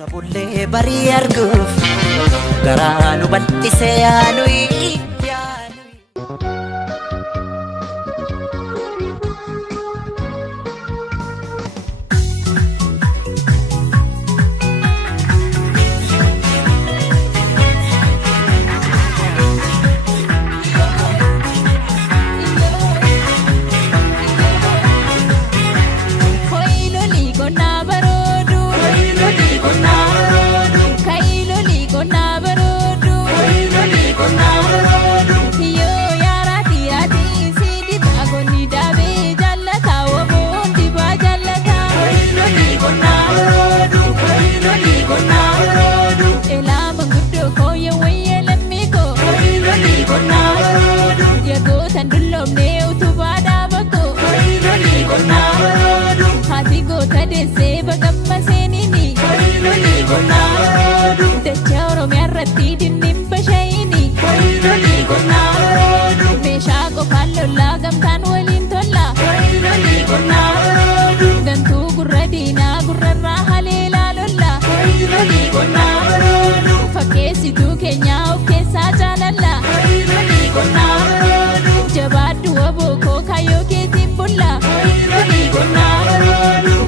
Rabullee barii arguuf garaa nu bal'isee yaanuyi. Fakkeessituu keenya of keessaa jaalalla jabaadhu wabookoo kayyoo keetiin bulla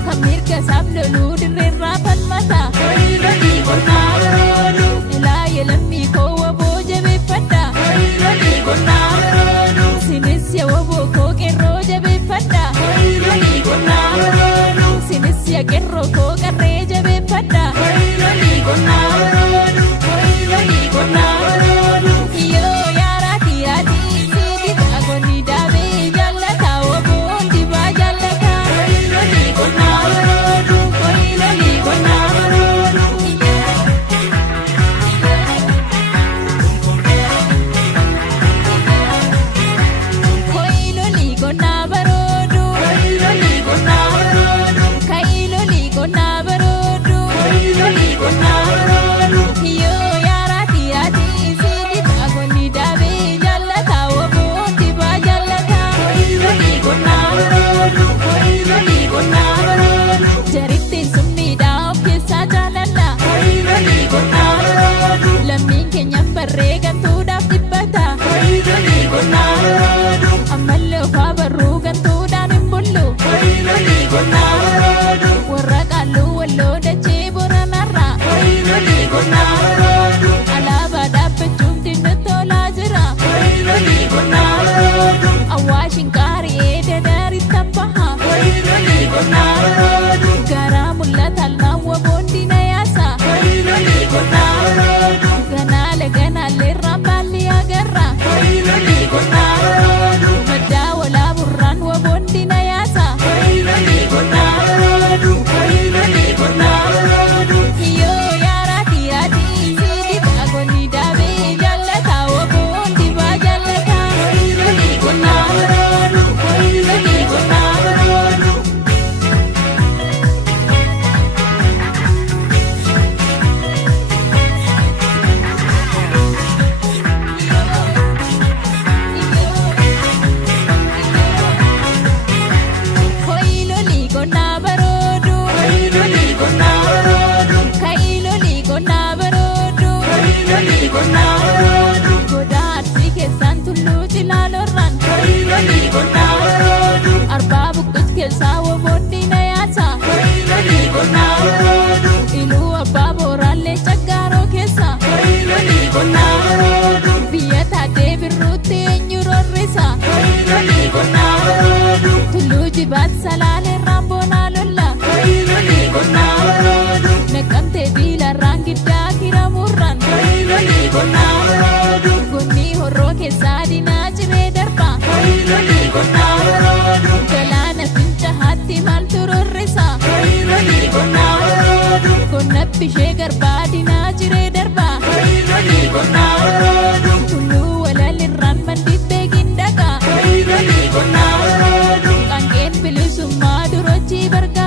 kan mirga isaaf loluu dirreerraa falmata ilaaye lammii koo waboo jabeeffadha sinis yaa wabookoo qeerroo jabeeffadha sinis yaa qeerroo koo qarree jabeeffadha. Jibaat salaalee raamboonaa lolla Naqqamtee biilarraan giddaa kiramurraan Gonni horroo keessaa dinaa ciree darba Galaana fincahaatti maaltu rorrisa Gonna bishee garbaa dinaa ciree darba Tulluu walalirraan mandibbee gindaqa Qangeen bilisummaa durochii barga